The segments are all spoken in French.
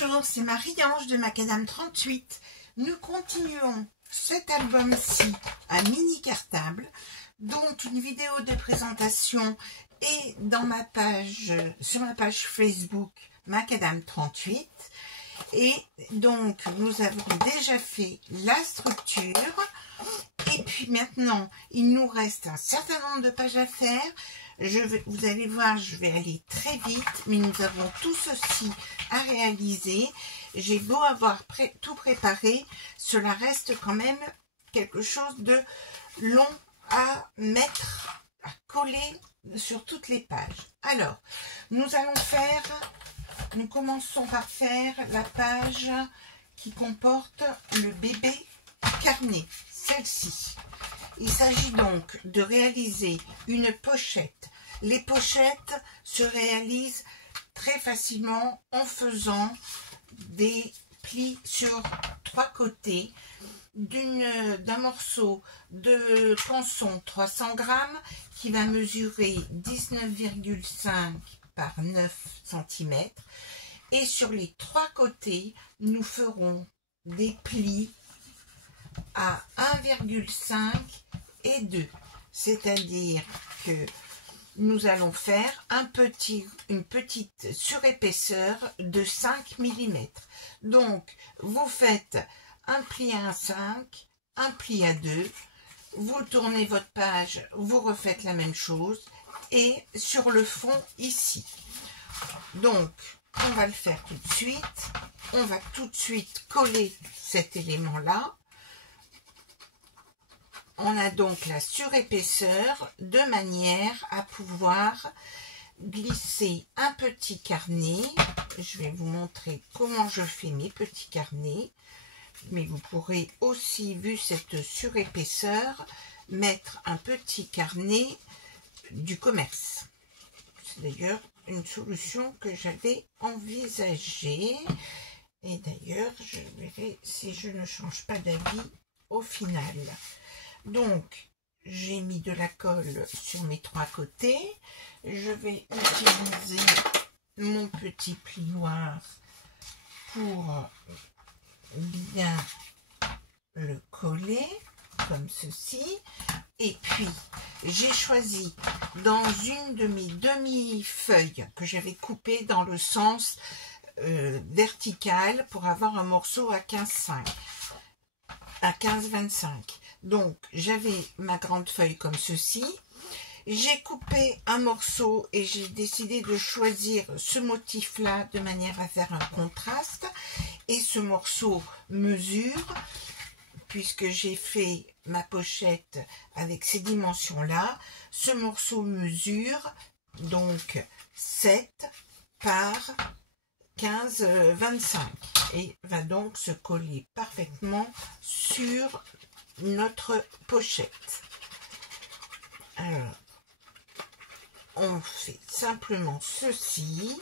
Bonjour, c'est Marie-Ange de Macadam 38. Nous continuons cet album-ci à mini cartable, dont une vidéo de présentation est dans ma page, sur ma page Facebook Macadam 38. Et donc, nous avons déjà fait la structure. Et puis maintenant, il nous reste un certain nombre de pages à faire. Vous allez voir, je vais aller très vite, mais nous avons tout ceci à réaliser. J'ai beau avoir tout préparé, cela reste quand même quelque chose de long à mettre, à coller sur toutes les pages. Alors, nous commençons par faire la page qui comporte le bébé carnet, celle-ci. Il s'agit donc de réaliser une pochette. Les pochettes se réalisent très facilement en faisant des plis sur 3 côtés d'un morceau de canson 300 grammes qui va mesurer 19,5 par 9 cm. Et sur les 3 côtés, nous ferons des plis à 1,5 et 2, c'est-à-dire que nous allons faire une petite surépaisseur de 5 mm. Donc, vous faites un pli à 1,5, un pli à 2, vous tournez votre page, vous refaites la même chose, et sur le fond ici. Donc, on va le faire tout de suite. On va tout de suite coller cet élément-là. On a donc la surépaisseur de manière à pouvoir glisser un petit carnet. Je vais vous montrer comment je fais mes petits carnets. Mais vous pourrez aussi, vu cette surépaisseur, mettre un petit carnet du commerce. C'est d'ailleurs une solution que j'avais envisagée. Et d'ailleurs, je verrai si je ne change pas d'avis au final. Donc, j'ai mis de la colle sur mes 3 côtés. Je vais utiliser mon petit plioir pour bien le coller, comme ceci. Et puis, j'ai choisi dans une de mes demi-feuilles que j'avais coupées dans le sens vertical pour avoir un morceau à 15,5, à 15,25. Donc, j'avais ma grande feuille comme ceci. J'ai coupé un morceau et j'ai décidé de choisir ce motif-là de manière à faire un contraste. Et ce morceau mesure, puisque j'ai fait ma pochette avec ces dimensions-là, ce morceau mesure donc 7 par 15,25 et va donc se coller parfaitement sur notre pochette. Alors, on fait simplement ceci.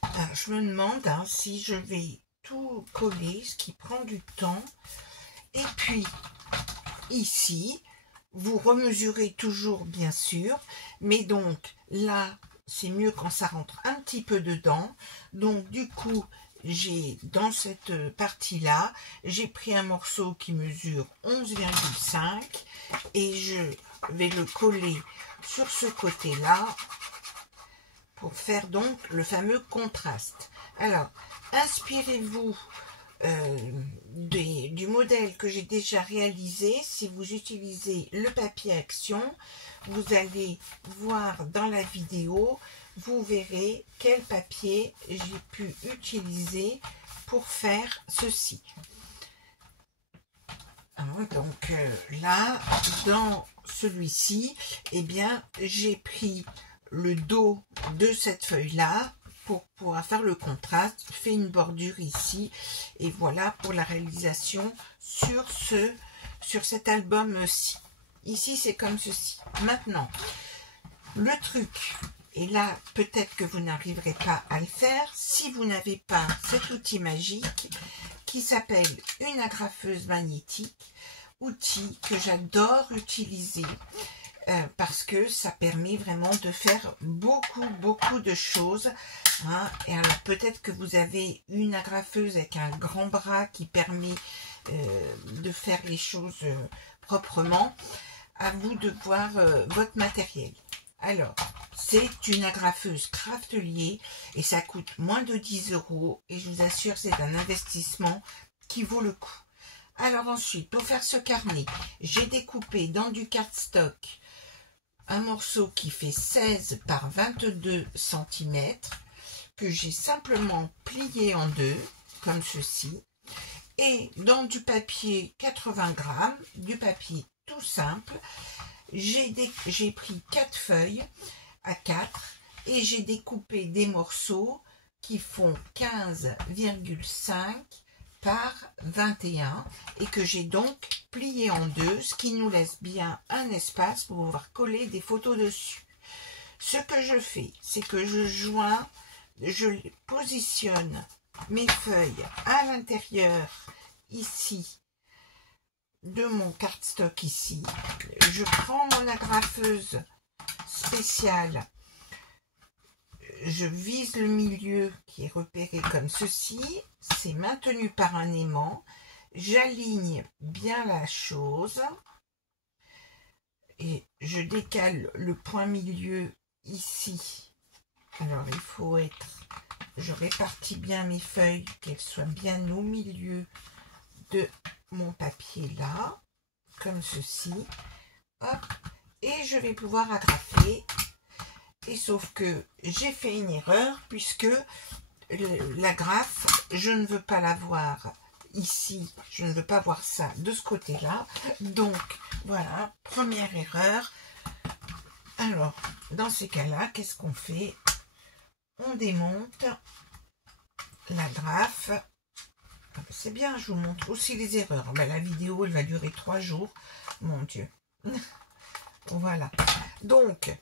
Alors, je me demande si je vais tout coller, ce qui prend du temps. Et puis, ici, vous remesurez toujours, bien sûr. Mais donc, là, c'est mieux quand ça rentre un petit peu dedans. Donc, du coup, dans cette partie-là, j'ai pris un morceau qui mesure 11,5 et je vais le coller sur ce côté-là pour faire donc le fameux contraste. Alors, inspirez-vous du modèle que j'ai déjà réalisé. Si vous utilisez le papier Action, vous allez voir dans la vidéo, vous verrez quel papier j'ai pu utiliser pour faire ceci. Alors, donc là, dans celui-ci, eh bien, j'ai pris le dos de cette feuille-là pour pouvoir faire le contraste, fait une bordure ici, et voilà pour la réalisation sur cet album-ci. Ici, c'est comme ceci. Maintenant, le truc, et là, peut-être que vous n'arriverez pas à le faire, si vous n'avez pas cet outil magique qui s'appelle une agrafeuse magnétique, outil que j'adore utiliser. parce que ça permet vraiment de faire beaucoup de choses, hein. Et alors peut-être que vous avez une agrafeuse avec un grand bras qui permet de faire les choses proprement. À vous de voir votre matériel. Alors, c'est une agrafeuse Craftelier et ça coûte moins de 10 € et je vous assure c'est un investissement qui vaut le coup. Alors ensuite, pour faire ce carnet, j'ai découpé dans du cardstock un morceau qui fait 16 par 22 cm que j'ai simplement plié en deux, comme ceci, et dans du papier 80 grammes, du papier tout simple, j'ai pris 4 feuilles à 4 et j'ai découpé des morceaux qui font 15,5 par 21 et que j'ai donc plié en deux, ce qui nous laisse bien un espace pour pouvoir coller des photos dessus. Ce que je fais, c'est que je positionne mes feuilles à l'intérieur ici de mon cardstock ici. Je prends mon agrafeuse spéciale, je vise le milieu qui est repéré comme ceci, c'est maintenu par un aimant, j'aligne bien la chose et je décale le point milieu ici. Alors il faut je répartis bien mes feuilles, qu'elles soient bien au milieu de mon papier là, comme ceci, hop, et je vais pouvoir agrafer. Et sauf que j'ai fait une erreur puisque l'agrafe, je ne veux pas la voir ici, je ne veux pas voir ça de ce côté-là. Donc voilà, première erreur. Alors, dans ces cas-là, qu'est-ce qu'on fait? On démonte l'agrafe. C'est bien, je vous montre aussi les erreurs. Ben, la vidéo, elle va durer 3 jours. Mon Dieu. Voilà. Donc,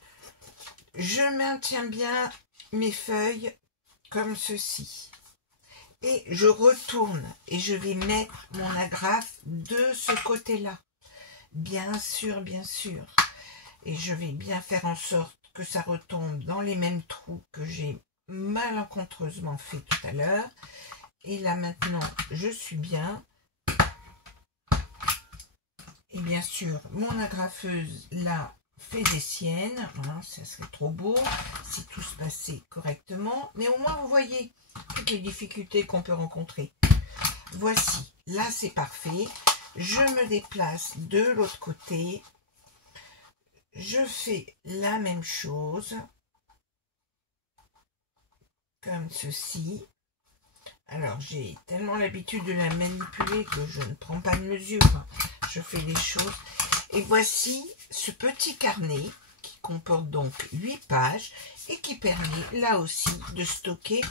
je maintiens bien mes feuilles comme ceci. Et je retourne et je vais mettre mon agrafe de ce côté-là. Bien sûr, bien sûr. Et je vais bien faire en sorte que ça retombe dans les mêmes trous que j'ai malencontreusement fait tout à l'heure. Et là maintenant, je suis bien. Et bien sûr, mon agrafeuse là fait des siennes. Hein, ça serait trop beau si tout se passait correctement. Mais au moins, vous voyez toutes les difficultés qu'on peut rencontrer. Voici, là c'est parfait. Je me déplace de l'autre côté. Je fais la même chose. Comme ceci. Alors, j'ai tellement l'habitude de la manipuler que je ne prends pas de mesure. Je fais les choses. Et voici ce petit carnet qui comporte donc 8 pages et qui permet là aussi de stocker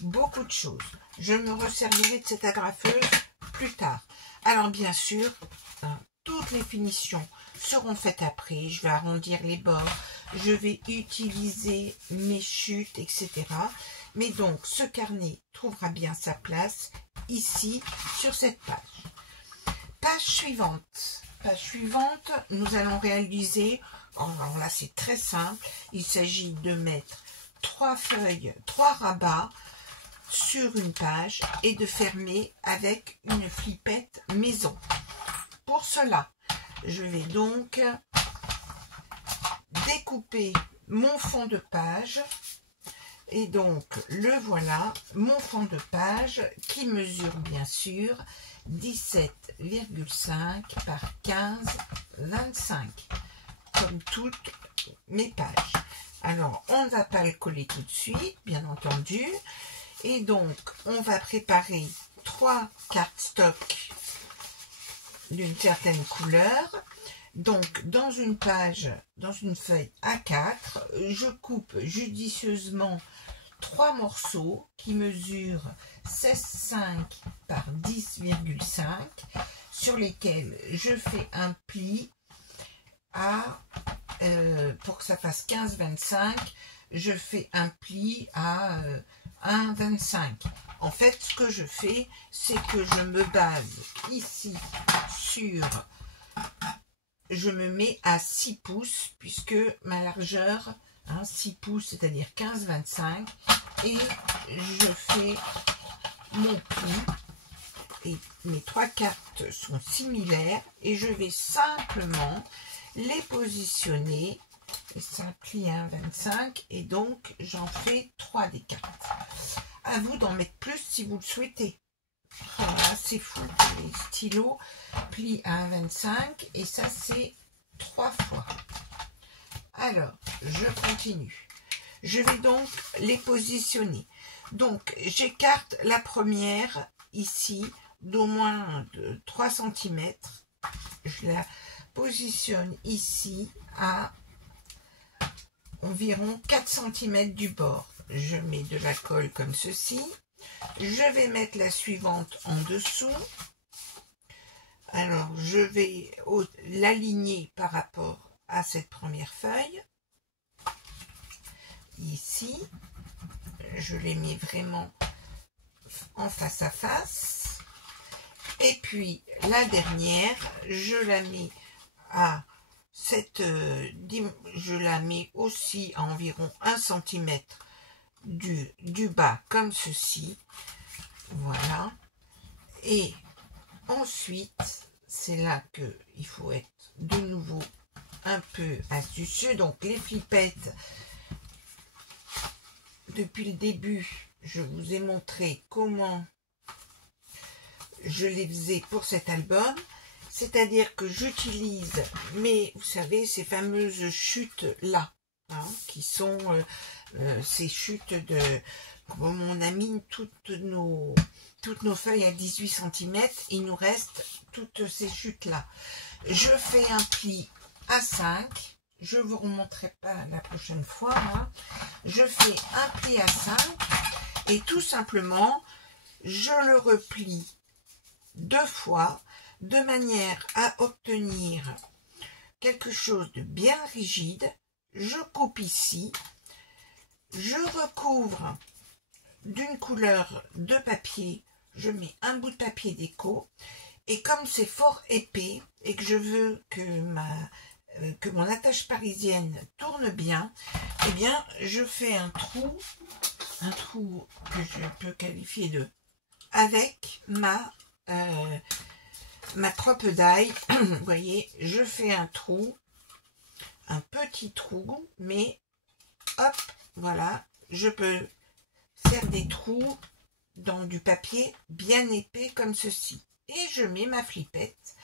beaucoup de choses. Je me resservirai de cette agrafeuse plus tard. Alors, bien sûr, toutes les finitions seront faites après. Je vais arrondir les bords. Je vais utiliser mes chutes, etc. Mais donc, ce carnet trouvera bien sa place ici, sur cette page. Page suivante. Page suivante, nous allons réaliser, alors là c'est très simple, il s'agit de mettre 3 feuilles, 3 rabats sur une page et de fermer avec une flippette maison. Pour cela, je vais donc découper mon fond de page. Et donc, le voilà, mon fond de page qui mesure bien sûr 17,5 par 15,25, comme toutes mes pages. Alors, on ne va pas le coller tout de suite, bien entendu. Et donc, on va préparer 3 cardstocks d'une certaine couleur. Donc, dans une page, dans une feuille A4, je coupe judicieusement 3 morceaux qui mesurent 16,5 par 10,5 sur lesquels je fais un pli à, pour que ça fasse 15,25, je fais un pli à 1,25. En fait, ce que je fais, c'est que je me base ici sur je me mets à 6 pouces puisque ma largeur, 6 pouces, c'est-à-dire 15-25, et je fais mon pli. Et mes 3 cartes sont similaires et je vais simplement les positionner. Et ça plie à 1,25 et donc j'en fais 3 des cartes. À vous d'en mettre plus si vous le souhaitez. Voilà, c'est fou. Les stylos plient à 1,25 et ça c'est 3 fois. Alors, je continue. Je vais donc les positionner. Donc, j'écarte la première ici d'au moins de 3 cm. Je la positionne ici à environ 4 cm du bord. Je mets de la colle comme ceci. Je vais mettre la suivante en dessous. Alors, je vais l'aligner par rapport à cette première feuille. Ici, je les mets vraiment en face à face. Et puis, la dernière, je la mets à je la mets aussi à environ 1 cm du bas, comme ceci. Voilà. Et ensuite, c'est là qu'il faut être de nouveau un peu astucieux. Donc, les flippettes, depuis le début, je vous ai montré comment je les faisais pour cet album. C'est-à-dire que j'utilise, vous savez, ces fameuses chutes-là, qui sont ces chutes comme on a mis toutes nos feuilles à 18 cm, il nous reste toutes ces chutes-là. Je fais un pli à 5, je vous remontrerai pas la prochaine fois, je fais un pli à 5 et tout simplement, je le replie 2 fois, de manière à obtenir quelque chose de bien rigide. Je coupe ici, je recouvre d'une couleur de papier, je mets un bout de papier déco, et comme c'est fort épais et que je veux que mon attache parisienne tourne bien, eh bien je fais un trou que je peux qualifier de avec ma propre die. Vous voyez, je fais un trou, un petit trou, mais hop, voilà, je peux faire des trous dans du papier bien épais comme ceci. Et je mets ma flippette.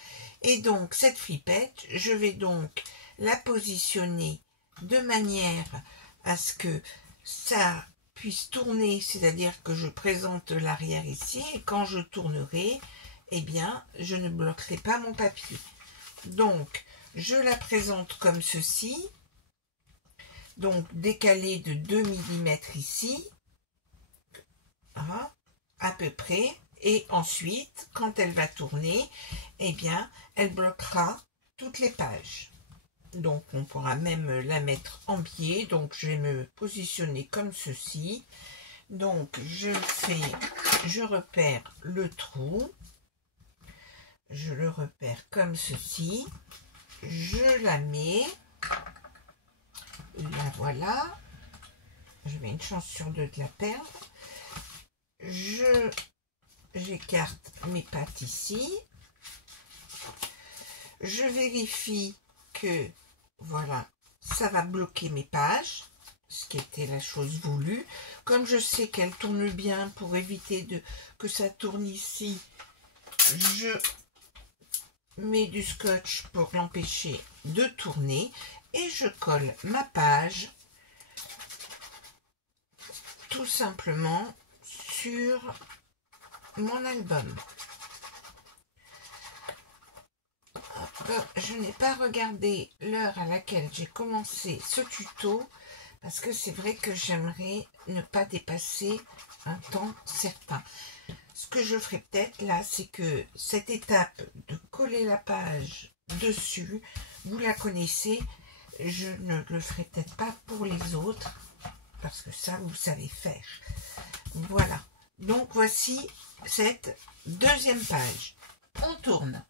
Et donc, cette flippette, je vais donc la positionner de manière à ce que ça puisse tourner, c'est-à-dire que je présente l'arrière ici, et quand je tournerai, eh bien, je ne bloquerai pas mon papier. Donc, je la présente comme ceci. Donc, décalée de 2 mm ici. Voilà, à peu près. Et ensuite, quand elle va tourner, eh bien, elle bloquera toutes les pages. Donc, on pourra même la mettre en biais. Donc, je vais me positionner comme ceci. Donc, je repère le trou. Je le repère comme ceci, je la mets, la voilà, je mets une chance sur 2 de la perdre, j'écarte mes pattes ici, je vérifie que, voilà, ça va bloquer mes pages, ce qui était la chose voulue. Comme je sais qu'elle tourne bien, pour éviter que ça tourne ici, je mets du scotch pour l'empêcher de tourner et je colle ma page tout simplement sur mon album. Je n'ai pas regardé l'heure à laquelle j'ai commencé ce tuto parce que c'est vrai que j'aimerais ne pas dépasser un temps certain. Ce que je ferai peut-être là, c'est que cette étape de coller la page dessus, vous la connaissez, je ne le ferai peut-être pas pour les autres, parce que ça, vous savez faire. Voilà. Donc, voici cette deuxième page. On tourne.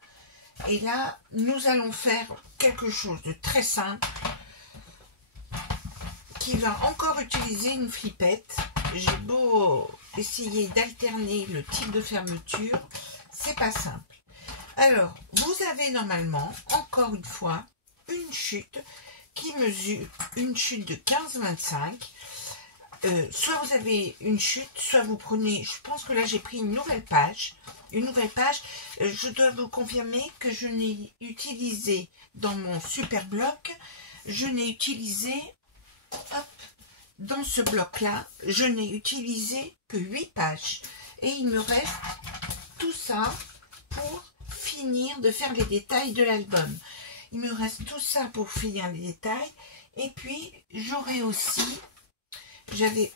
Et là, nous allons faire quelque chose de très simple qui va encore utiliser une flippette. J'ai beau essayer d'alterner le type de fermeture, c'est pas simple. Alors, vous avez normalement, encore une fois, une chute qui mesure une chute de 15-25. Soit vous avez une chute, soit vous prenez, je pense que là j'ai pris une nouvelle page. Je dois vous confirmer que je n'ai utilisé dans mon super bloc, je n'ai utilisé, hop, dans ce bloc là, je n'ai utilisé que 8 pages. Et il me reste tout ça pour finir de faire les détails de l'album. Il me reste tout ça pour finir les détails. Et puis j'avais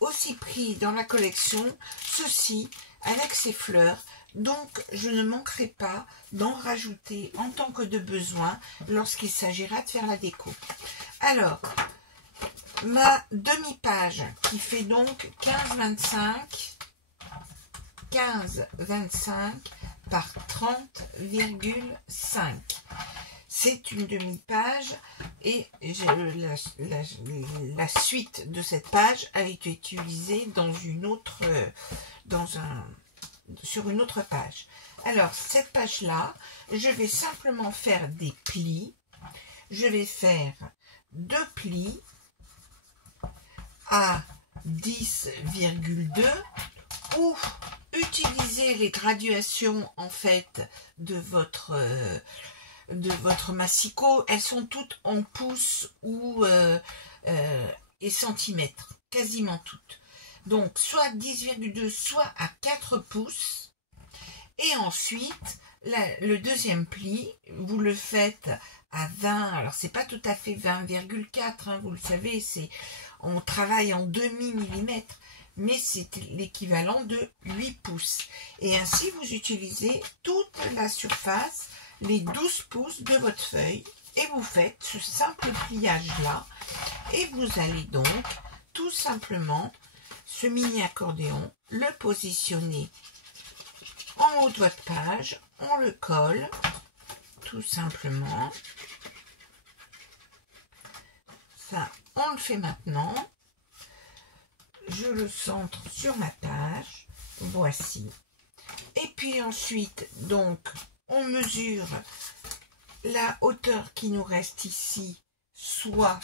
aussi pris dans la collection ceci avec ces fleurs. Donc je ne manquerai pas d'en rajouter en tant que de besoin lorsqu'il s'agira de faire la déco. Alors, ma demi-page qui fait donc 15-25 par 30,5. C'est une demi-page et la suite de cette page a été utilisée dans une autre, sur une autre page. Alors, cette page-là, je vais simplement faire des plis. Je vais faire 2 plis à 10,2 ou utiliser les graduations en fait de votre massicot. Elles sont toutes en pouces ou et centimètres, quasiment toutes. Donc soit 10,2 soit à 4 pouces. Et ensuite le deuxième pli, vous le faites à 20. Alors c'est pas tout à fait 20,4 hein, vous le savez, on travaille en demi-millimètre, mais c'est l'équivalent de 8 pouces. Et ainsi, vous utilisez toute la surface, les 12 pouces de votre feuille, et vous faites ce simple pliage-là. Et vous allez donc, tout simplement, ce mini accordéon, le positionner en haut de votre page, on le colle, tout simplement. Ça, on le fait maintenant. Je le centre sur ma page, voici. Et puis ensuite, donc, on mesure la hauteur qui nous reste ici, soit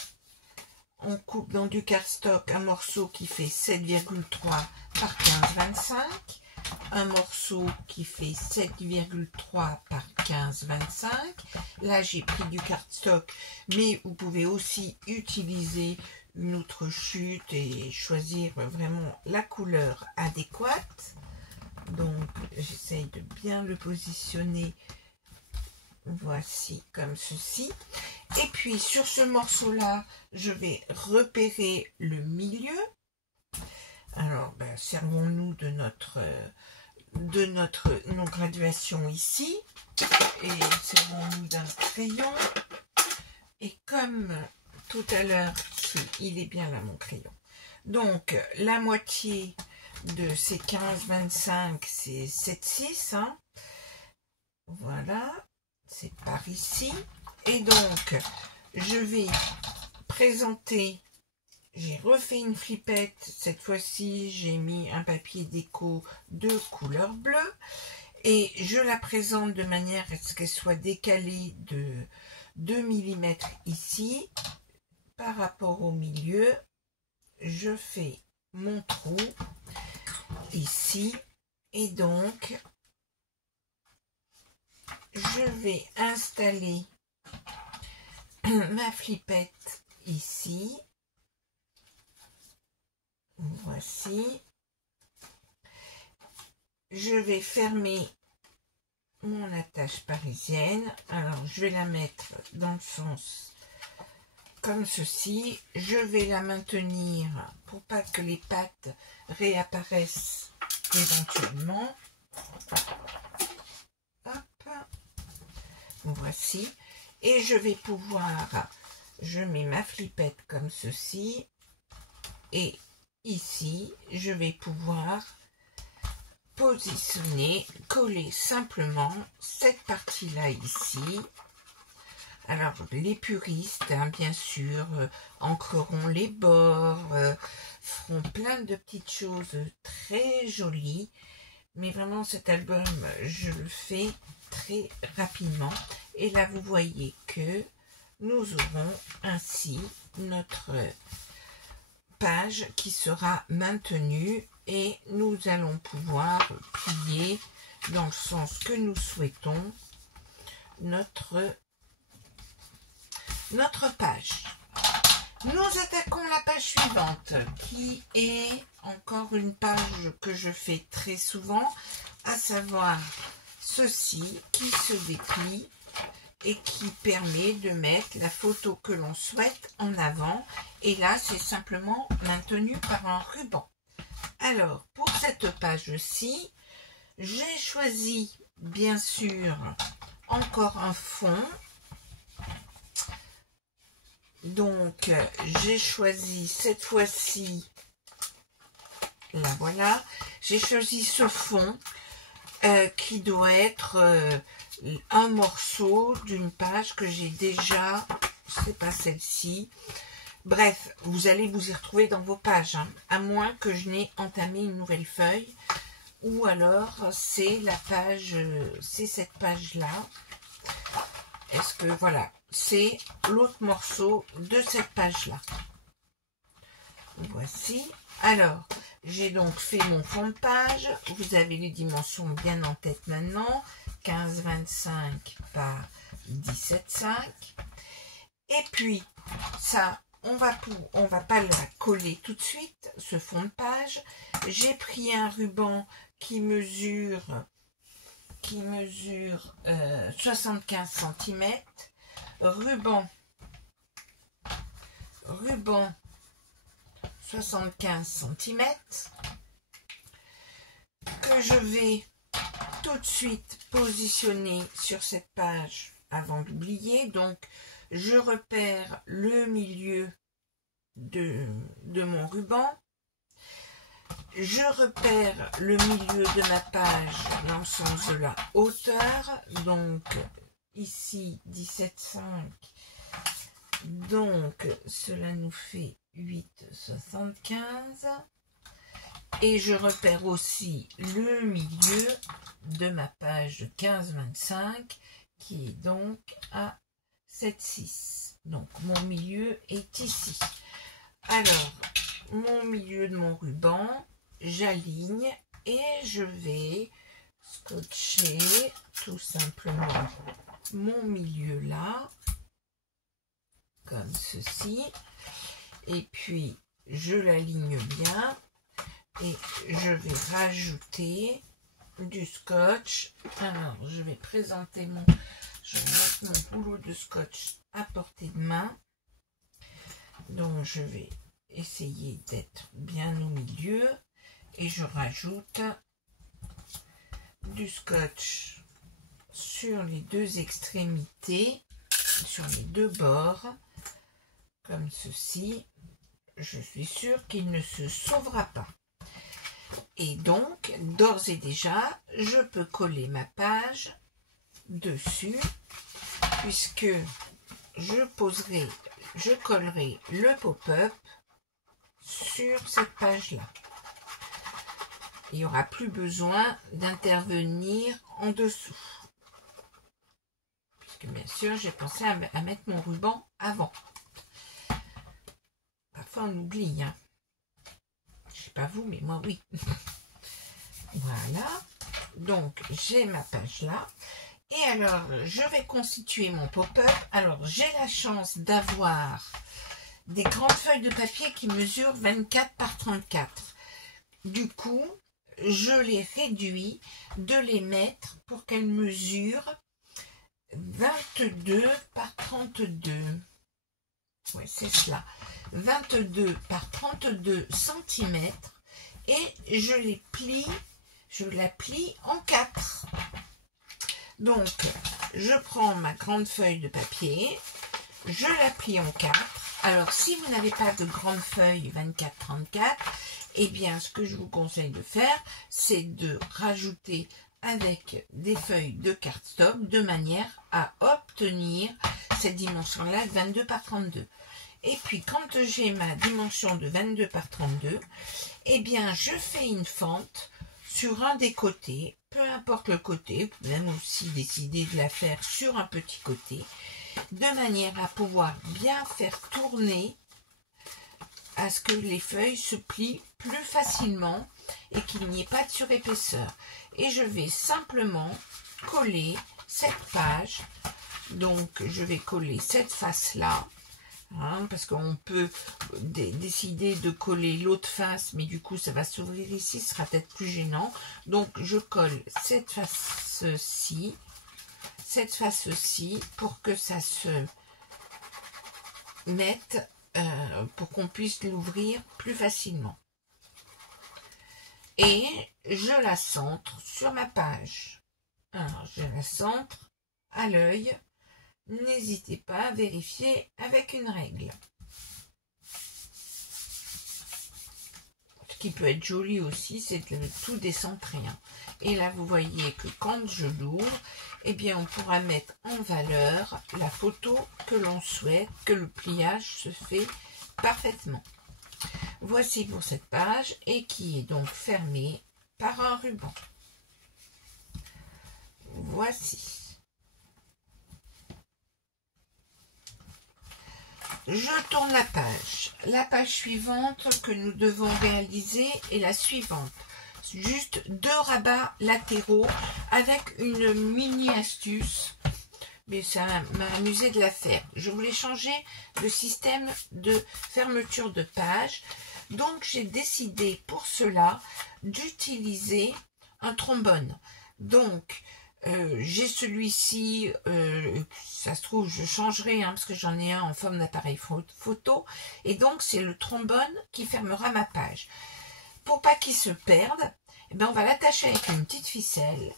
on coupe dans du cardstock un morceau qui fait 7,3 par 15,25, un morceau qui fait 7,3 par 15,25. Là, j'ai pris du cardstock, mais vous pouvez aussi utiliser une autre chute et choisir vraiment la couleur adéquate. Donc j'essaye de bien le positionner, voici comme ceci. Et puis sur ce morceau là, je vais repérer le milieu. Alors servons-nous de nos graduations ici et servons-nous d'un crayon. Et comme tout à l'heure, il est bien là mon crayon. Donc la moitié de ces 15,25, c'est 7,6. Hein. Voilà, c'est par ici. Et donc, je vais présenter, j'ai refait une flippette. Cette fois-ci, j'ai mis un papier déco de couleur bleue. Et je la présente de manière à ce qu'elle soit décalée de 2 mm ici. Par rapport au milieu, je fais mon trou ici et donc je vais installer ma flippette ici. Voici. Je vais fermer mon attache parisienne. Alors je vais la mettre dans le sens comme ceci. Je vais la maintenir pour pas que les pattes réapparaissent éventuellement. Hop. Voici. Et je vais pouvoir, je mets ma flippette comme ceci. Et ici, je vais pouvoir positionner, coller simplement cette partie-là ici. Alors, les puristes, hein, bien sûr, encreront les bords, feront plein de petites choses très jolies. Mais vraiment, cet album, je le fais très rapidement. Et là, vous voyez que nous aurons ainsi notre page qui sera maintenue et nous allons pouvoir plier dans le sens que nous souhaitons notre page. Nous attaquons la page suivante qui est encore une page que je fais très souvent, à savoir ceci qui se déplie et qui permet de mettre la photo que l'on souhaite en avant. Et là, c'est simplement maintenu par un ruban. Alors, pour cette page-ci, j'ai choisi, bien sûr, encore un fond. Donc, j'ai choisi cette fois-ci, là voilà, j'ai choisi ce fond qui doit être un morceau d'une page que j'ai déjà, c'est pas celle-ci. Bref, vous allez vous y retrouver dans vos pages, hein, à moins que je n'ai entamé une nouvelle feuille, ou alors c'est la page, c'est cette page-là. Est-ce que, voilà, c'est l'autre morceau de cette page-là. Voici. Alors, j'ai donc fait mon fond de page. Vous avez les dimensions bien en tête maintenant. 15,25 par 17,5. Et puis, ça, on va pas la coller tout de suite, ce fond de page. J'ai pris un ruban qui mesure 75 cm. Ruban 75 cm que je vais tout de suite positionner sur cette page avant d'oublier. Donc je repère le milieu de mon ruban, je repère le milieu de ma page dans le sens de la hauteur, donc ici 17,5, donc cela nous fait 8,75, et je repère aussi le milieu de ma page de 15,25 qui est donc à 7,6. Donc mon milieu est ici. Alors mon milieu de mon ruban, j'aligne et je vais scotcher tout simplement mon milieu là, comme ceci, et puis je l'aligne bien et je vais rajouter du scotch. Alors je vais présenter je vais mettre mon rouleau de scotch à portée de main, donc je vais essayer d'être bien au milieu et je rajoute du scotch sur les deux extrémités, sur les deux bords, comme ceci. Je suis sûre qu'il ne se sauvera pas. Et donc, d'ores et déjà, je peux coller ma page dessus, puisque je collerai le pop-up sur cette page-là. Il n'y aura plus besoin d'intervenir en dessous. Puisque bien sûr, j'ai pensé à mettre mon ruban avant. Parfois, on oublie, hein. Je sais pas vous, mais moi, oui. Voilà. Donc, j'ai ma page là. Et alors, je vais constituer mon pop-up. Alors, j'ai la chance d'avoir des grandes feuilles de papier qui mesurent 24 par 34. Du coup, je les réduis de les mettre pour qu'elles mesurent 22 par 32. Oui, c'est cela. 22 par 32 cm. Et je la plie en 4. Donc, je prends ma grande feuille de papier, je la plie en 4. Alors, si vous n'avez pas de grande feuille 24-34, eh bien, ce que je vous conseille de faire, c'est de rajouter avec des feuilles de cardstock de manière à obtenir cette dimension-là de 22 par 32. Et puis quand j'ai ma dimension de 22 par 32, eh bien je fais une fente sur un des côtés, peu importe le côté, vous pouvez même aussi décider de la faire sur un petit côté, de manière à pouvoir bien faire tourner à ce que les feuilles se plient plus facilement et qu'il n'y ait pas de surépaisseur. Et je vais simplement coller cette page, donc je vais coller cette face-là, hein, parce qu'on peut décider de coller l'autre face, mais du coup ça va s'ouvrir ici, ce sera peut-être plus gênant. Donc je colle cette face-ci, pour que ça se mette, pour qu'on puisse l'ouvrir plus facilement. Et je la centre sur ma page. Alors je la centre à l'œil. N'hésitez pas à vérifier avec une règle. Ce qui peut être joli aussi, c'est de tout décentrer. Et là, vous voyez que quand je l'ouvre, eh bien, on pourra mettre en valeur la photo que l'on souhaite, que le pliage se fait parfaitement. Voici pour cette page et qui est donc fermée par un ruban. Voici. Je tourne la page. La page suivante que nous devons réaliser est la suivante. Juste 2 rabats latéraux avec une mini astuce. Mais ça m'a amusé de la faire. Je voulais changer le système de fermeture de page. Donc j'ai décidé pour cela d'utiliser un trombone. Donc j'ai celui-ci, ça se trouve je changerai parce que j'en ai un en forme d'appareil photo. Et donc c'est le trombone qui fermera ma page. Pour pas qu'il se perde, eh bien, on va l'attacher avec une petite ficelle.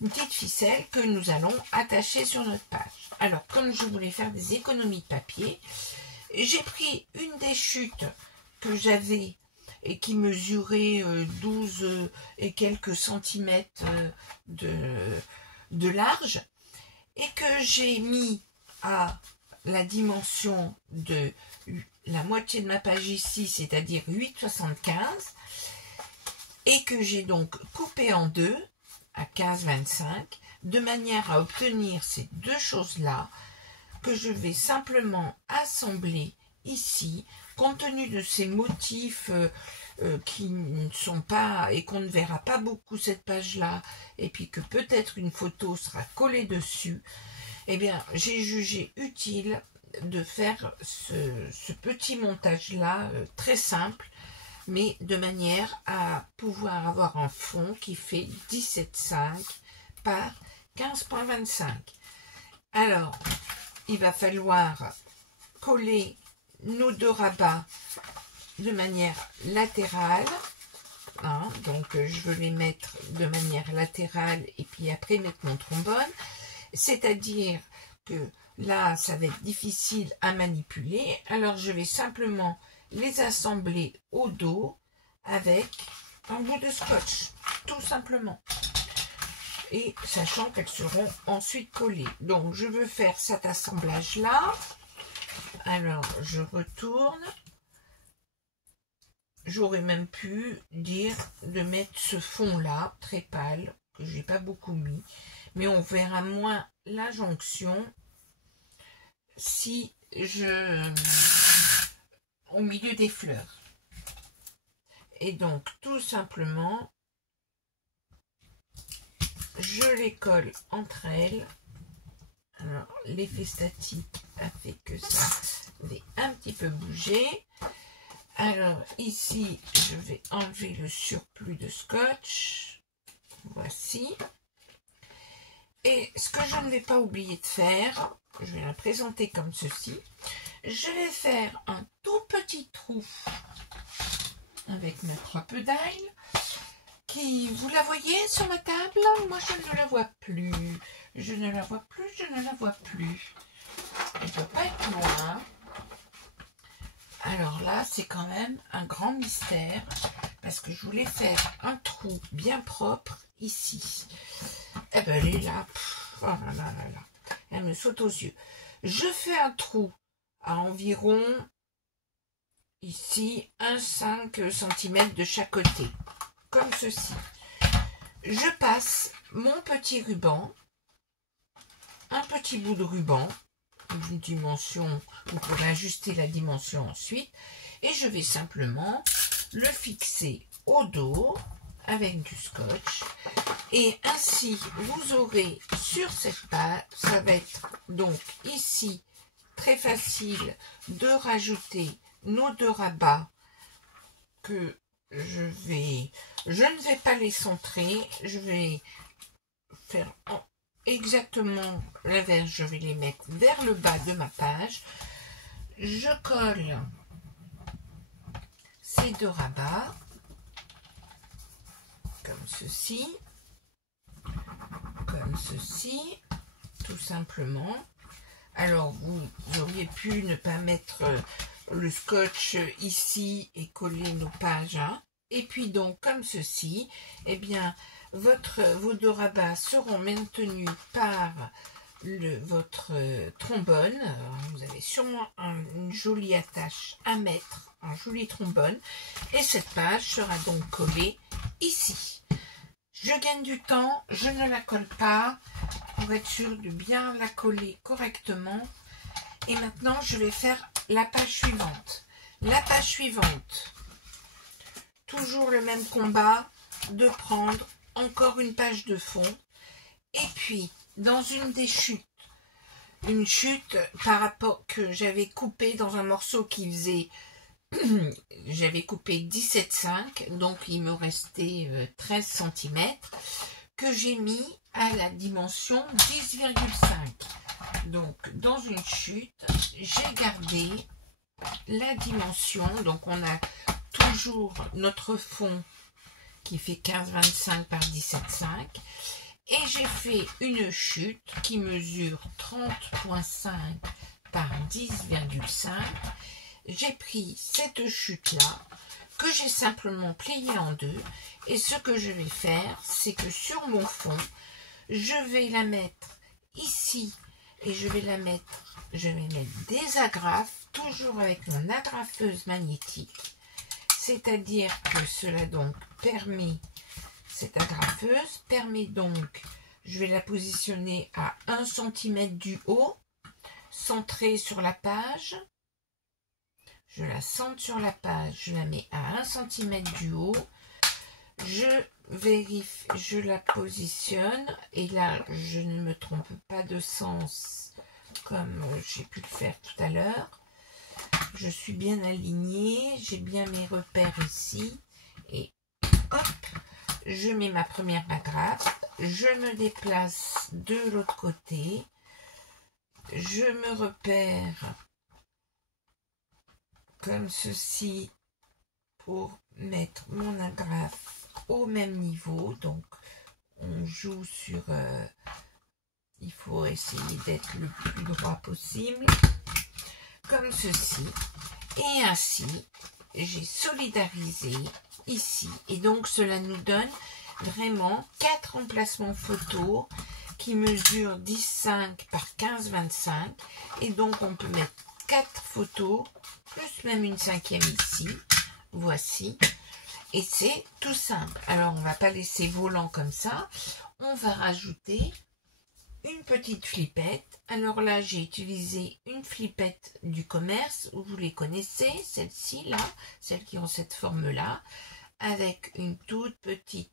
Une petite ficelle que nous allons attacher sur notre page. Alors, comme je voulais faire des économies de papier, j'ai pris une des chutes que j'avais et qui mesurait 12 et quelques centimètres de large et que j'ai mis à la dimension de la moitié de ma page ici, c'est-à-dire 8,75 et que j'ai donc coupé en deux à 15,25 de manière à obtenir ces deux choses-là que je vais simplement assembler ici, compte tenu de ces motifs qui ne sont pas et qu'on ne verra pas beaucoup cette page-là, et puis que peut-être une photo sera collée dessus. Eh bien, j'ai jugé utile de faire ce petit montage-là très simple, mais de manière à pouvoir avoir un fond qui fait 17,5 par 15,25. Alors, il va falloir coller nos 2 rabats de manière latérale. Donc, je veux les mettre de manière latérale et puis après mettre mon trombone. C'est-à-dire que là, ça va être difficile à manipuler. Alors, je vais simplement les assembler au dos avec un bout de scotch, tout simplement. Et sachant qu'elles seront ensuite collées. Donc, je veux faire cet assemblage-là. Alors, je retourne. J'aurais même pu dire de mettre ce fond-là, très pâle, que je n'ai pas beaucoup mis. Mais on verra moins la jonction si je... au milieu des fleurs. Et donc, tout simplement, je les colle entre elles. Alors, l'effet statique a fait que ça avait un petit peu bougé. Alors, ici, je vais enlever le surplus de scotch. Voici. Et ce que je ne vais pas oublier de faire, je vais la présenter comme ceci. Je vais faire un tout petit trou avec notre peu d'ail. Qui, vous la voyez sur ma table? Moi, je ne la vois plus. Je ne la vois plus, je ne la vois plus. Elle ne peut pas être loin. Alors là, c'est quand même un grand mystère. Parce que je voulais faire un trou bien propre ici. Eh ben, elle est là. Oh là là là là. Elle me saute aux yeux. Je fais un trou à environ, ici, 1,5 cm de chaque côté. Comme ceci. Je passe mon petit ruban, un petit bout de ruban, d'une dimension, vous pourrez ajuster la dimension ensuite, et je vais simplement le fixer au dos avec du scotch, et ainsi vous aurez sur cette page, ça va être donc ici très facile de rajouter nos deux rabats que je ne vais pas les centrer, je vais faire exactement l'inverse, je vais les mettre vers le bas de ma page. Je colle ces deux rabats comme ceci, tout simplement. Alors vous auriez pu ne pas mettre le scotch ici et coller nos pages, hein. Et puis donc comme ceci, eh bien vos deux rabats seront maintenus par votre trombone. Alors, vous avez sûrement une jolie attache à mettre, un joli trombone, et cette page sera donc collée ici. Je gagne du temps, je ne la colle pas pour être sûr de bien la coller correctement. Et maintenant je vais faire la page suivante. La page suivante, toujours le même combat, de prendre encore une page de fond, et puis dans une des chutes, une chute par rapport que j'avais coupé dans un morceau qui faisait j'avais coupé 17,5, donc il me restait 13 cm que j'ai mis à la dimension 10,5. donc dans une chute j'ai gardé la dimension, donc on a toujours notre fond qui fait 15,25 par 17,5, et j'ai fait une chute qui mesure 30,5 par 10,5. J'ai pris cette chute là que j'ai simplement pliée en deux, et ce que je vais faire, c'est que sur mon fond je vais la mettre ici, et je vais mettre des agrafes, toujours avec mon agrafeuse magnétique. C'est-à-dire que cela donc permet, cette agrafeuse permet donc, je vais la positionner à 1 cm du haut, centrée sur la page. Je la centre sur la page, je la mets à 1 cm du haut. Je vérifie, je la positionne, et là je ne me trompe pas de sens comme j'ai pu le faire tout à l'heure. Je suis bien alignée, j'ai bien mes repères ici, et hop, je mets ma première agrafe, je me déplace de l'autre côté, je me repère comme ceci pour mettre mon agrafe au même niveau. Donc on joue sur il faut essayer d'être le plus droit possible, comme ceci, et ainsi j'ai solidarisé ici, et donc cela nous donne vraiment 4 emplacements photos qui mesurent 10,5 par 15,25, et donc on peut mettre 4 photos plus même une 5e ici, voici, et c'est tout simple. Alors on va pas laisser volant comme ça, on va rajouter une petite flippette. Alors là j'ai utilisé une flippette du commerce, vous les connaissez, celles-ci là, celles qui ont cette forme là, avec une toute petite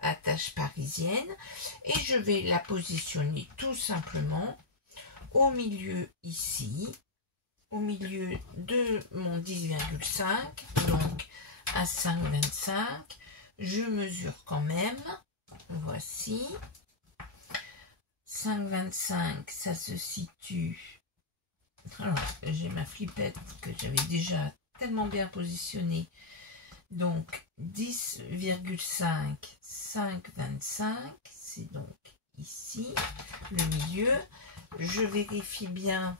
attache parisienne, et je vais la positionner tout simplement au milieu ici, au milieu de mon 10,5, donc à 5,25. Je mesure quand même, voici, 5,25, ça se situe, alors j'ai ma flippette que j'avais déjà tellement bien positionnée, donc 10,5, 5,25, c'est donc ici, le milieu. Je vérifie bien,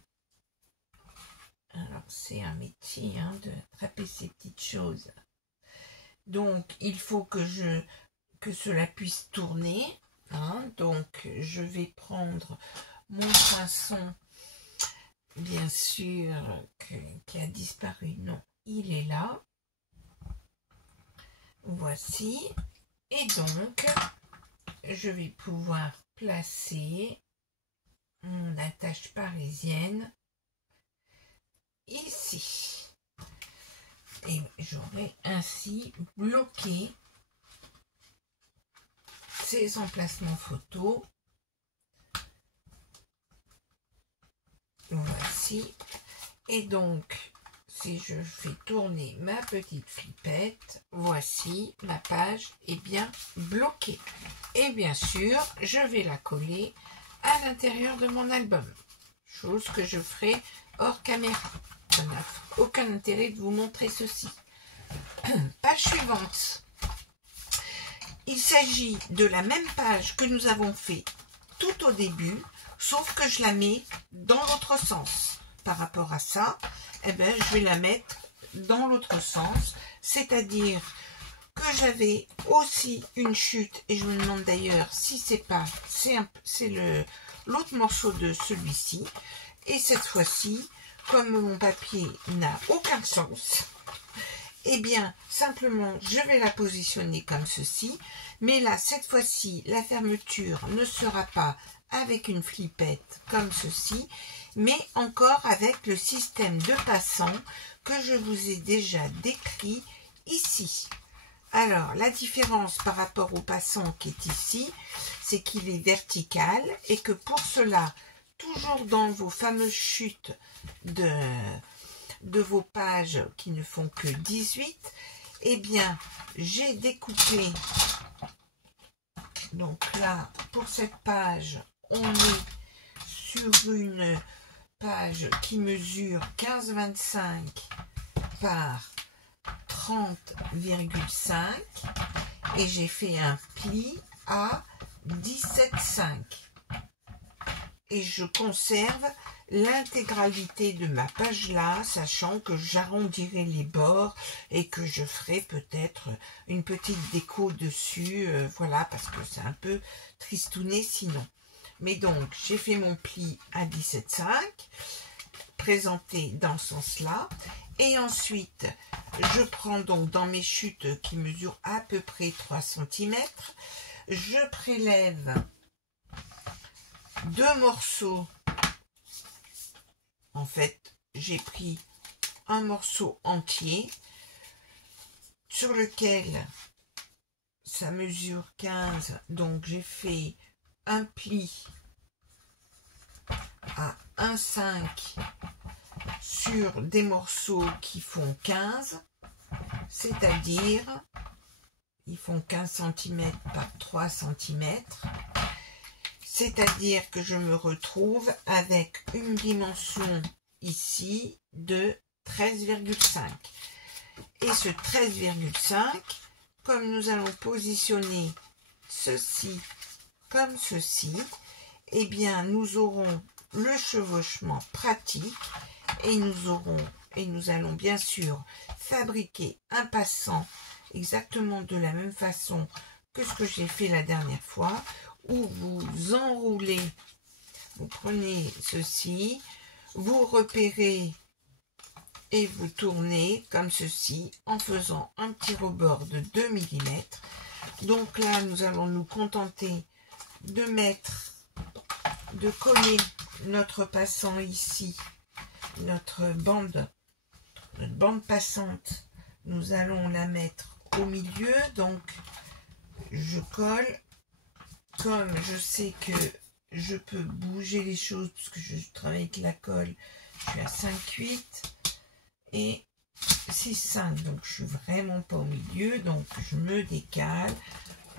alors c'est un métier hein, de attraper ces petites choses, donc il faut que je que cela puisse tourner. Hein. Donc, je vais prendre mon poinçon, bien sûr, qui a disparu. Non, il est là. Voici. Et donc, je vais pouvoir placer mon attache parisienne ici. Et j'aurai ainsi bloqué ces emplacements photos. Voici. Et donc, si je fais tourner ma petite flippette, voici, ma page est bien bloquée. Et bien sûr, je vais la coller à l'intérieur de mon album. Chose que je ferai hors caméra. Ça n'a aucun intérêt de vous montrer ceci. Page suivante. Il s'agit de la même page que nous avons fait tout au début, sauf que je la mets dans l'autre sens. Par rapport à ça, eh bien, je vais la mettre dans l'autre sens, c'est-à-dire que j'avais aussi une chute, et je me demande d'ailleurs si c'est pas, c'est l'autre morceau de celui-ci, et cette fois-ci, comme mon papier n'a aucun sens, eh bien, simplement, je vais la positionner comme ceci, mais là, cette fois-ci, la fermeture ne sera pas avec une flippette comme ceci, mais encore avec le système de passant que je vous ai déjà décrit ici. Alors, la différence par rapport au passant qui est ici, c'est qu'il est vertical et que pour cela, toujours dans vos fameuses chutes de vos pages qui ne font que 18, eh bien, j'ai découpé, donc là, pour cette page, on est sur une page qui mesure 15,25 par 30,5 et j'ai fait un pli à 17,5 et je conserve l'intégralité de ma page là, sachant que j'arrondirai les bords et que je ferai peut-être une petite déco dessus, voilà, parce que c'est un peu tristouné sinon. Mais donc, j'ai fait mon pli à 17,5, présenté dans ce sens-là. Et ensuite, je prends donc dans mes chutes qui mesurent à peu près 3 cm, je prélève 2 morceaux. En fait, j'ai pris un morceau entier sur lequel ça mesure 15. Donc, j'ai fait un pli à 1,5 sur des morceaux qui font 15, c'est-à-dire ils font 15 cm par 3 cm, c'est-à-dire que je me retrouve avec une dimension ici de 13,5. Et ce 13,5, comme nous allons positionner ceci comme ceci, eh bien nous aurons le chevauchement pratique et nous allons bien sûr fabriquer un passant exactement de la même façon que ce que j'ai fait la dernière fois, où vous enroulez, vous prenez ceci, vous repérez et vous tournez comme ceci en faisant un petit rebord de 2 mm. Donc là nous allons nous contenter de coller notre passant ici, notre bande passante, nous allons la mettre au milieu. Donc je colle, comme je sais que je peux bouger les choses parce que je travaille avec la colle, je suis à 5,8 et 6,5, donc je suis vraiment pas au milieu, donc je me décale.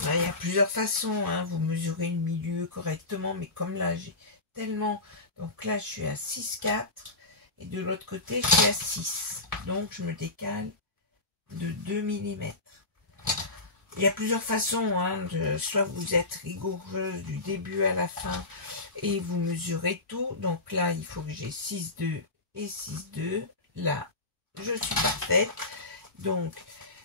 Là, il y a plusieurs façons, hein. Vous mesurez le milieu correctement, mais comme là j'ai tellement, donc là je suis à 6,4 et de l'autre côté je suis à 6, donc je me décale de 2 mm. Il y a plusieurs façons, hein, soit vous êtes rigoureuse du début à la fin et vous mesurez tout. Donc là il faut que j'ai 6,2 et 6,2. Là je suis parfaite. Donc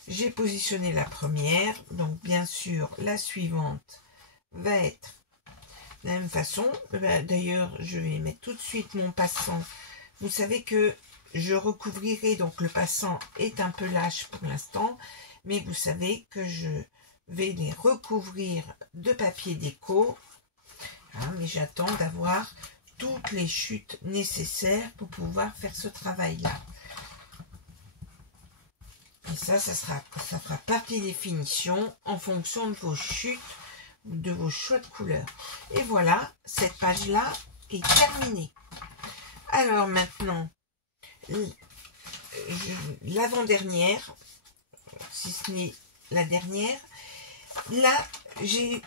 J'ai positionné la première, donc bien sûr la suivante va être de la même façon. D'ailleurs, je vais mettre tout de suite mon passant. Vous savez que je recouvrirai, donc le passant est un peu lâche pour l'instant, mais vous savez que je vais les recouvrir de papier déco. Hein, mais j'attends d'avoir toutes les chutes nécessaires pour pouvoir faire ce travail-là. Et ça fera partie des finitions en fonction de vos chutes, de vos choix de couleurs. Et voilà, cette page-là est terminée. Alors maintenant, l'avant-dernière, si ce n'est la dernière, là,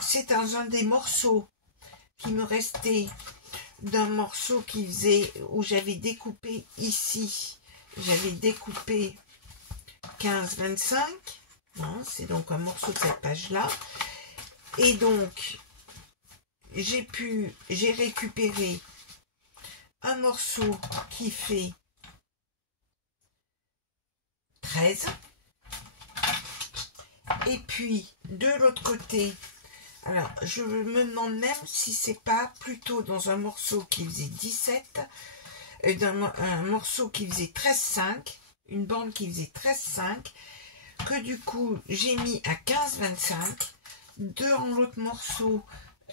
c'est dans un des morceaux qui me restait, d'un morceau qui faisait, où j'avais découpé ici, j'avais découpé 15-25, c'est donc un morceau de cette page-là, et donc, j'ai récupéré un morceau qui fait 13, et puis, de l'autre côté, alors, je me demande même si c'est pas plutôt dans un morceau qui faisait 17, un morceau qui faisait 13,5, une bande qui faisait 13,5, que du coup, j'ai mis à 15,25, dans l'autre morceau.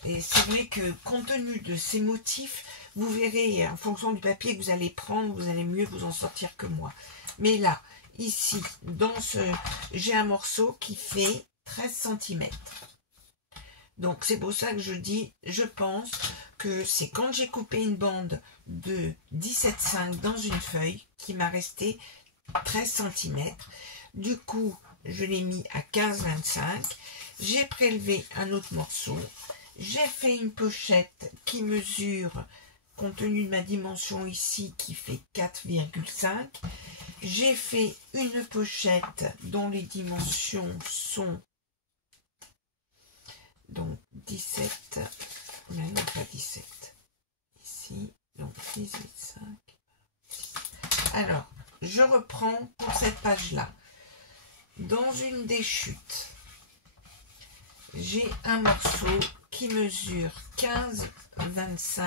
Et c'est vrai que compte tenu de ces motifs, vous verrez, en fonction du papier que vous allez prendre, vous allez mieux vous en sortir que moi. Mais là, ici, j'ai un morceau qui fait 13 cm. Donc, c'est pour ça que je dis, je pense que c'est quand j'ai coupé une bande de 17,5 dans une feuille qui m'a resté 13 cm. Du coup, je l'ai mis à 15,25. J'ai prélevé un autre morceau. J'ai fait une pochette qui mesure, compte tenu de ma dimension ici, qui fait 4,5. J'ai fait une pochette dont les dimensions sont donc 17, mais non pas 17, ici, donc 18,5. Alors, je reprends pour cette page-là. Dans une des chutes, j'ai un morceau qui mesure 15,25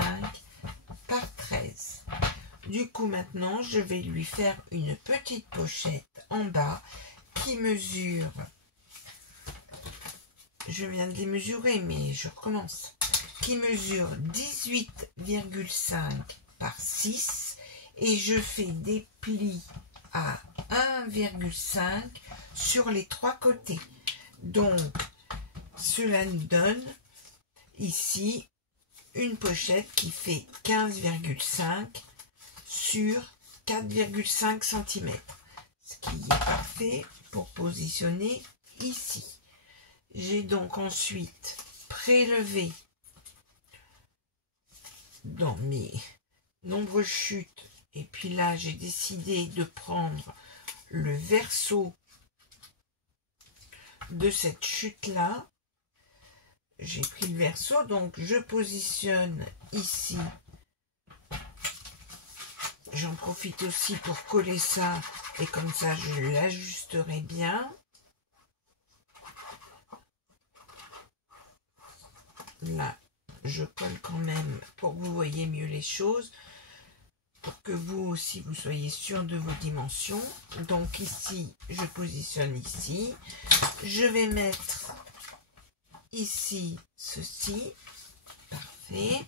par 13. Du coup, maintenant, je vais lui faire une petite pochette en bas qui mesure... Je viens de les mesurer, mais je recommence. Qui mesure 18,5 par 6. Et je fais des plis à 1,5 sur les trois côtés. Donc, cela nous donne ici une pochette qui fait 15,5 sur 4,5 cm. Ce qui est parfait pour positionner ici. J'ai donc ensuite prélevé dans mes nombreuses chutes, et puis là j'ai décidé de prendre le verso de cette chute là. J'ai pris le verso, donc je positionne ici. J'en profite aussi pour coller ça, et comme ça je l'ajusterai bien. Là, je colle quand même pour que vous voyez mieux les choses, pour que vous aussi vous soyez sûr de vos dimensions. Donc ici, je positionne ici. Je vais mettre ici ceci. Parfait.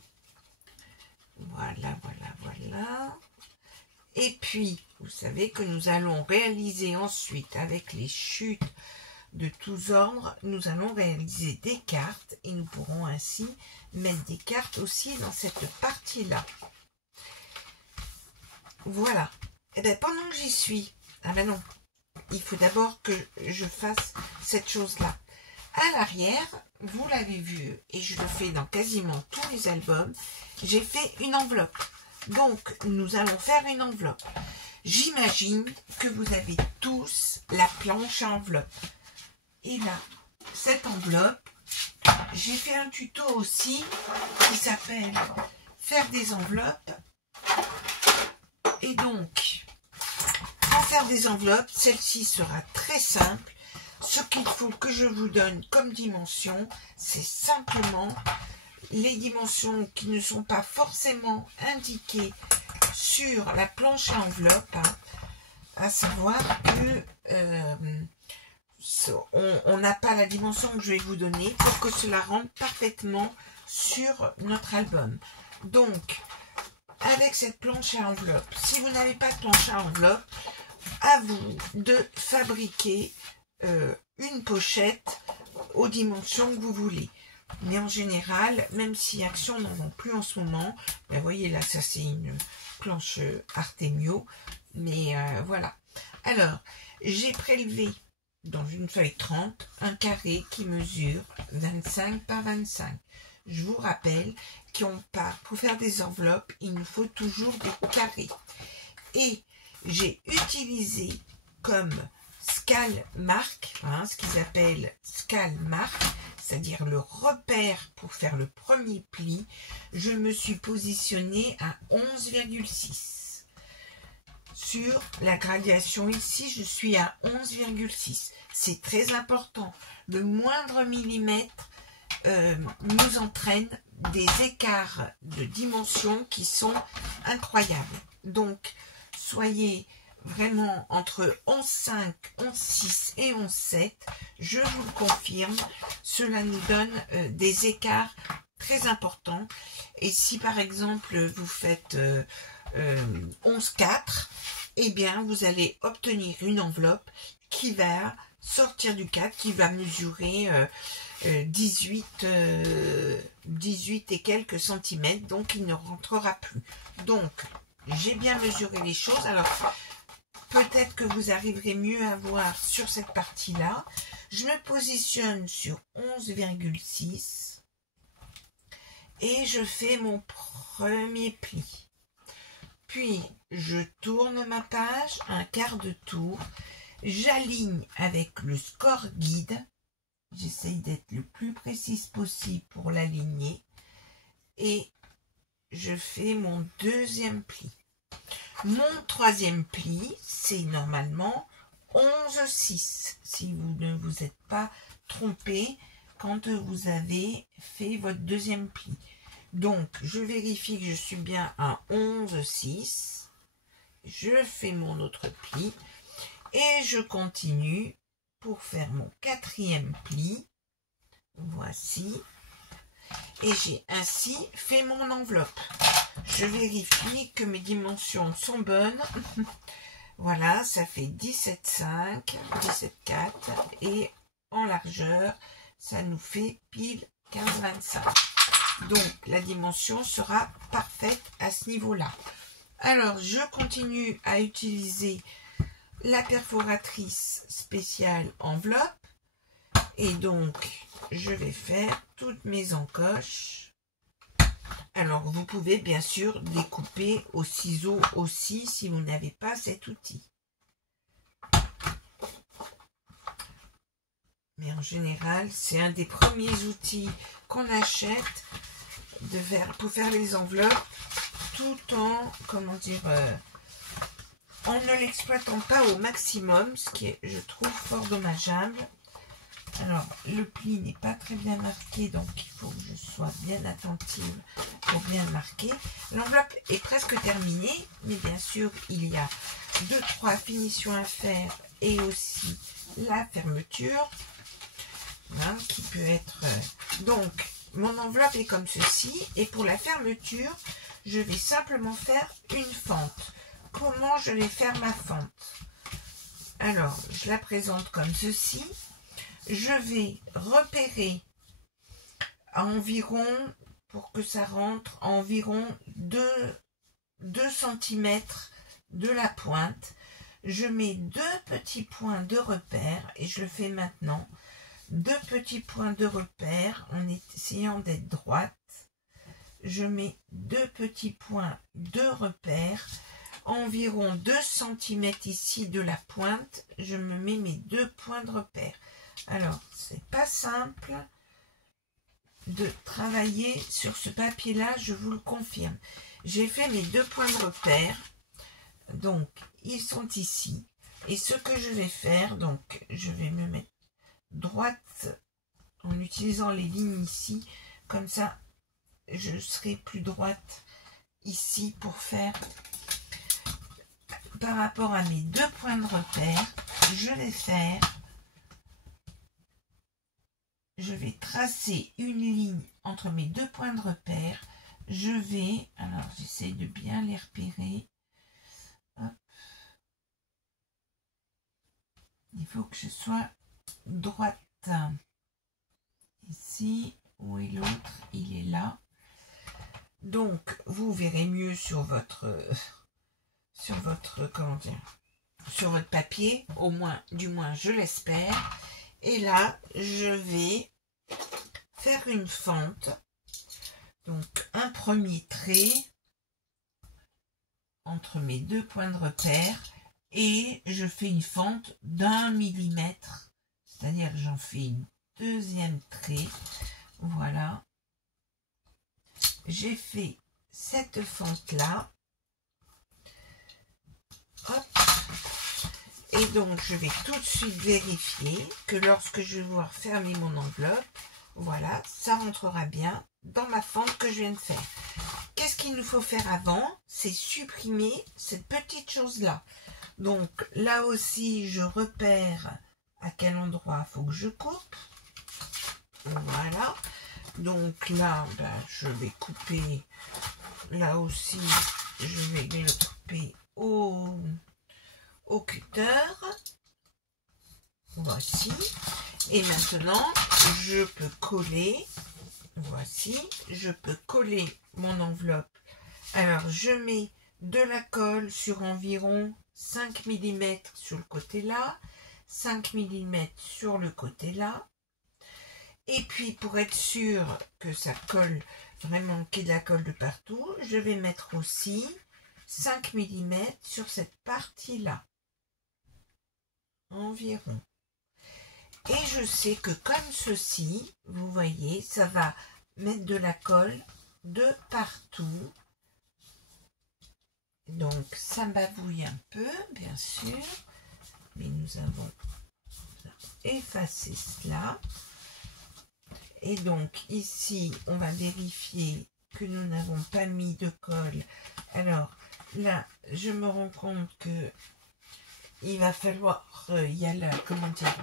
Voilà, voilà, voilà. Et puis, vous savez que nous allons réaliser ensuite avec les chutes de tous ordres, nous allons réaliser des cartes et nous pourrons ainsi mettre des cartes aussi dans cette partie-là. Voilà. Et bien pendant que j'y suis, ah ben non, il faut d'abord que je fasse cette chose-là. À l'arrière, vous l'avez vu, et je le fais dans quasiment tous les albums, j'ai fait une enveloppe. Donc, nous allons faire une enveloppe. J'imagine que vous avez tous la planche à enveloppe. Et là, cette enveloppe, j'ai fait un tuto aussi qui s'appelle faire des enveloppes. Et donc, pour faire des enveloppes, celle-ci sera très simple. Ce qu'il faut que je vous donne comme dimension, c'est simplement les dimensions qui ne sont pas forcément indiquées sur la planche à enveloppe, hein, à savoir que on n'a pas la dimension que je vais vous donner pour que cela rentre parfaitement sur notre album. Donc, avec cette planche à enveloppe, si vous n'avez pas de planche à enveloppe, à vous de fabriquer une pochette aux dimensions que vous voulez. Mais en général, même si Action n'en vend plus en ce moment, ben vous voyez là, ça c'est une planche Artemio, mais voilà. Alors, j'ai prélevé dans une feuille 30 un carré qui mesure 25 par 25. Je vous rappelle pour faire des enveloppes, il nous faut toujours des carrés. Et j'ai utilisé comme scale marque, hein, ce qu'ils appellent scale marque, c'est-à-dire le repère pour faire le premier pli. Je me suis positionnée à 11,6. Sur la gradation ici, je suis à 11,6. C'est très important. Le moindre millimètre nous entraîne des écarts de dimension qui sont incroyables. Donc, soyez vraiment entre 11,5, 11,6 et 11,7. Je vous le confirme, cela nous donne des écarts très importants. Et si par exemple vous faites 11,4, eh bien vous allez obtenir une enveloppe qui va sortir du cadre, qui va mesurer 18 et quelques centimètres, donc il ne rentrera plus. Donc j'ai bien mesuré les choses. Alors peut-être que vous arriverez mieux à voir sur cette partie là. Je me positionne sur 11,6 et je fais mon premier pli. Puis je tourne ma page un quart de tour, j'aligne avec le score guide. J'essaye d'être le plus précise possible pour l'aligner. Et je fais mon deuxième pli. Mon troisième pli, c'est normalement 11,6. Si vous ne vous êtes pas trompé quand vous avez fait votre deuxième pli. Donc, je vérifie que je suis bien à 11,6. Je fais mon autre pli. Et je continue pour faire mon quatrième pli. Voici. Et j'ai ainsi fait mon enveloppe. Je vérifie que mes dimensions sont bonnes. Voilà, ça fait 17,5, 17,4 et en largeur, ça nous fait pile 15,25. Donc, la dimension sera parfaite à ce niveau-là. Alors, je continue à utiliser la perforatrice spéciale enveloppe. Et donc, je vais faire toutes mes encoches. Alors, vous pouvez bien sûr découper au ciseau aussi si vous n'avez pas cet outil. Mais en général, c'est un des premiers outils qu'on achète pour faire les enveloppes, tout en, comment dire, en ne l'exploitant pas au maximum, ce qui est, je trouve, fort dommageable. Alors, le pli n'est pas très bien marqué, donc il faut que je sois bien attentive pour bien le marquer. L'enveloppe est presque terminée, mais bien sûr, il y a 2-3 finitions à faire et aussi la fermeture, hein, qui peut être... Donc, mon enveloppe est comme ceci, et pour la fermeture, je vais simplement faire une fente. Comment je vais faire ma fente? Alors, je la présente comme ceci. Je vais repérer à environ, pour que ça rentre, à environ 2 cm de la pointe. Je mets 2 petits points de repère et je le fais maintenant. 2 petits points de repère en essayant d'être droite. Je mets 2 petits points de repère. Environ 2 cm ici de la pointe. Je me mets mes 2 points de repère. Alors, c'est pas simple de travailler sur ce papier-là, je vous le confirme. J'ai fait mes 2 points de repère. Donc, ils sont ici. Et ce que je vais faire, donc, je vais me mettre droite en utilisant les lignes ici. Comme ça, je serai plus droite ici pour faire par rapport à mes deux points de repère. Je vais tracer une ligne entre mes deux points de repère. Alors j'essaie de bien les repérer. Hop. Il faut que je sois droite. Ici, où est l'autre? Il est là. Donc, vous verrez mieux sur votre comment dire, sur votre papier, du moins je l'espère. Et là, je vais faire une fente. Donc, un premier trait entre mes deux points de repère et je fais une fente d'1 millimètre. C'est-à-dire que j'en fais une deuxième trait. Voilà. J'ai fait cette fente-là. Hop. Et donc, je vais tout de suite vérifier que lorsque je vais vouloir fermer mon enveloppe, voilà, ça rentrera bien dans ma fente que je viens de faire. Qu'est-ce qu'il nous faut faire avant? C'est supprimer cette petite chose-là. Donc, là aussi, je repère à quel endroit il faut que je coupe. Voilà. Donc là, je vais couper. Là aussi, je vais le couper au cutter. Voici. Et maintenant, je peux coller. Voici. Je peux coller mon enveloppe. Alors, je mets de la colle sur environ 5 mm sur le côté là, 5 mm sur le côté là. Et puis, pour être sûr que ça colle vraiment, qu'il y ait de la colle de partout, je vais mettre aussi 5 mm sur cette partie-là. Environ. Et je sais que comme ceci, vous voyez, ça va mettre de la colle de partout. Donc, ça bavouille un peu, bien sûr. Mais nous avons effacé cela. Et donc, ici, on va vérifier que nous n'avons pas mis de colle. Alors, là, je me rends compte que il va falloir, il y a là, comment dire,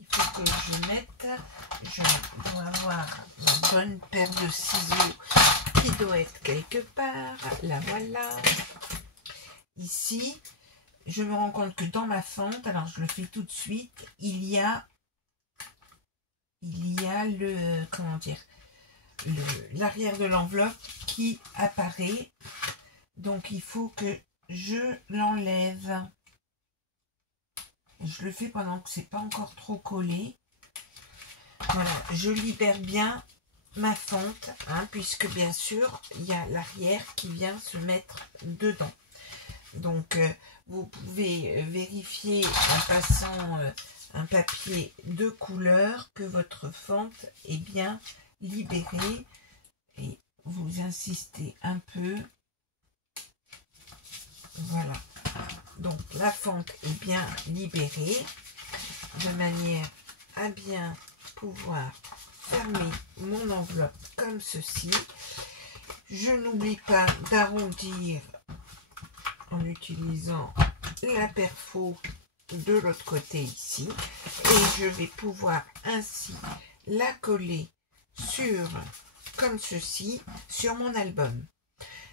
il faut que je dois avoir une bonne paire de ciseaux qui doit être quelque part. Là, voilà. Ici, je me rends compte que dans ma fente, alors je le fais tout de suite, il y a le, comment dire, l'arrière de l'enveloppe qui apparaît. Donc, il faut que je l'enlève. Je le fais pendant que c'est pas encore trop collé. Voilà, je libère bien ma fente, hein, puisque bien sûr, il y a l'arrière qui vient se mettre dedans. Donc, vous pouvez vérifier en passant un papier de couleur que votre fente est bien libérée. Et vous insistez un peu. Voilà. Donc, la fente est bien libérée de manière à bien pouvoir fermer mon enveloppe comme ceci. Je n'oublie pas d'arrondir en utilisant la perfo de l'autre côté ici. Et je vais pouvoir ainsi la coller comme ceci, sur mon album.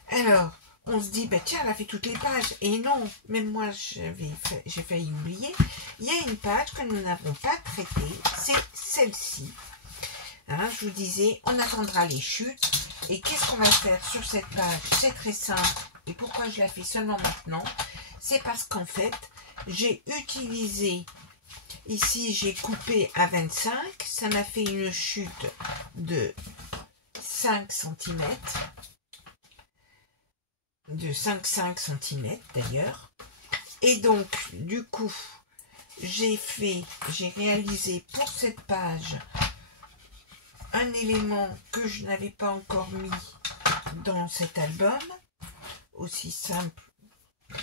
Alors, on se dit, bah tiens, elle a fait toutes les pages. Et non, même moi, j'ai failli oublier. Il y a une page que nous n'avons pas traitée, c'est celle-ci. Hein, je vous disais, on attendra les chutes. Et qu'est-ce qu'on va faire sur cette page? C'est très simple. Et pourquoi je la fais seulement maintenant? C'est parce qu'en fait, j'ai utilisé, ici, j'ai coupé à 25. Ça m'a fait une chute de 5 cm. De 5 cm d'ailleurs. Et donc, du coup, j'ai réalisé pour cette page un élément que je n'avais pas encore mis dans cet album, aussi simple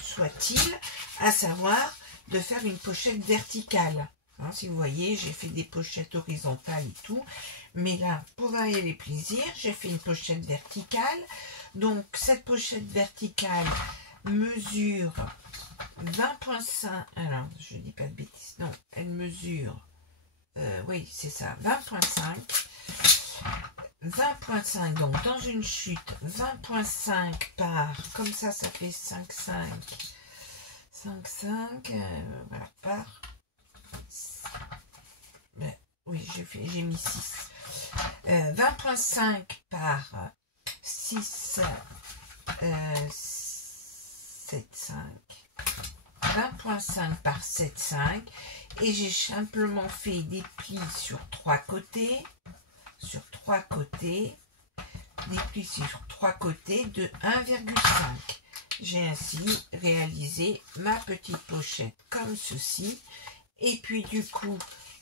soit-il, à savoir de faire une pochette verticale. Hein, si vous voyez, j'ai fait des pochettes horizontales et tout. Mais là, pour varier les plaisirs, j'ai fait une pochette verticale. Donc, cette pochette verticale mesure 20,5. Alors, je dis pas de bêtises. Non, elle mesure... oui, c'est ça, 20,5. 20,5, donc dans une chute, 20,5 par, comme ça fait 5,5. 5,5, voilà, par... oui, j'ai mis 6. 20,5 par 6, 7,5. 20,5 par 7,5. Et j'ai simplement fait des plis sur 3 côtés. Des plis sur 3 côtés de 1,5. J'ai ainsi réalisé ma petite pochette comme ceci. Et puis du coup,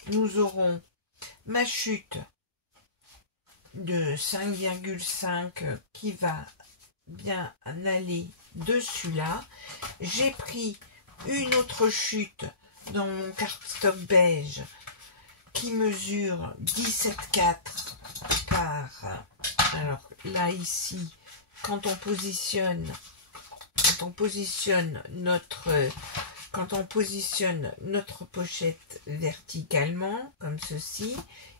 nous aurons ma chute de 5,5 qui va bien aller dessus là. J'ai pris une autre chute dans mon cardstock beige qui mesure 17,4 par... Alors là ici, quand on positionne notre pochette verticalement, comme ceci,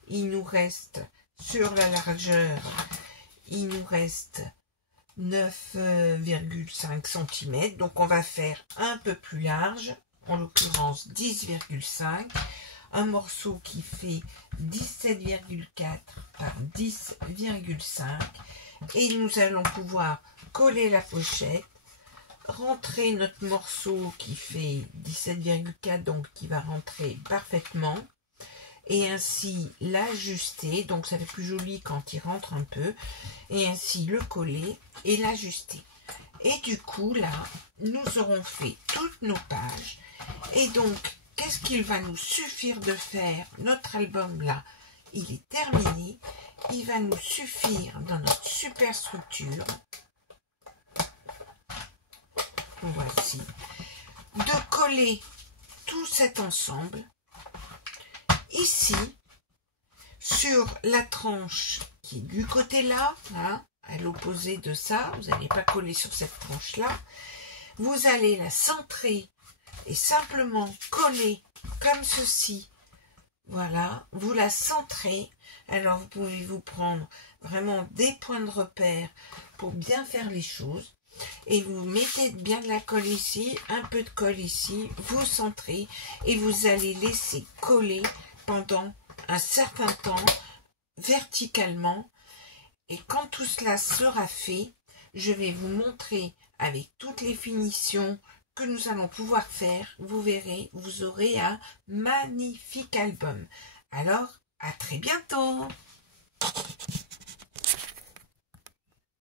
il nous reste sur la largeur, il nous reste 9,5 cm. Donc on va faire un peu plus large, en l'occurrence 10,5. Un morceau qui fait 17,4 par 10,5. Et nous allons pouvoir coller la pochette, rentrer notre morceau qui fait 17,4, donc qui va rentrer parfaitement, et ainsi l'ajuster. Donc ça fait plus joli quand il rentre un peu, et ainsi le coller et l'ajuster. Et du coup là, nous aurons fait toutes nos pages. Et donc, qu'est-ce qu'il va nous suffire de faire? Notre album là, il est terminé. Il va nous suffire dans notre super structure, voici, de coller tout cet ensemble ici sur la tranche qui est du côté là, hein, à l'opposé de ça. Vous n'allez pas coller sur cette tranche là. Vous allez la centrer et simplement coller comme ceci. Voilà, vous la centrez. Alors vous pouvez vous prendre vraiment des points de repère pour bien faire les choses. Et vous mettez bien de la colle ici, un peu de colle ici, vous centrez et vous allez laisser coller pendant un certain temps verticalement. Et quand tout cela sera fait, je vais vous montrer avec toutes les finitions que nous allons pouvoir faire. Vous verrez, vous aurez un magnifique album. Alors, à très bientôt!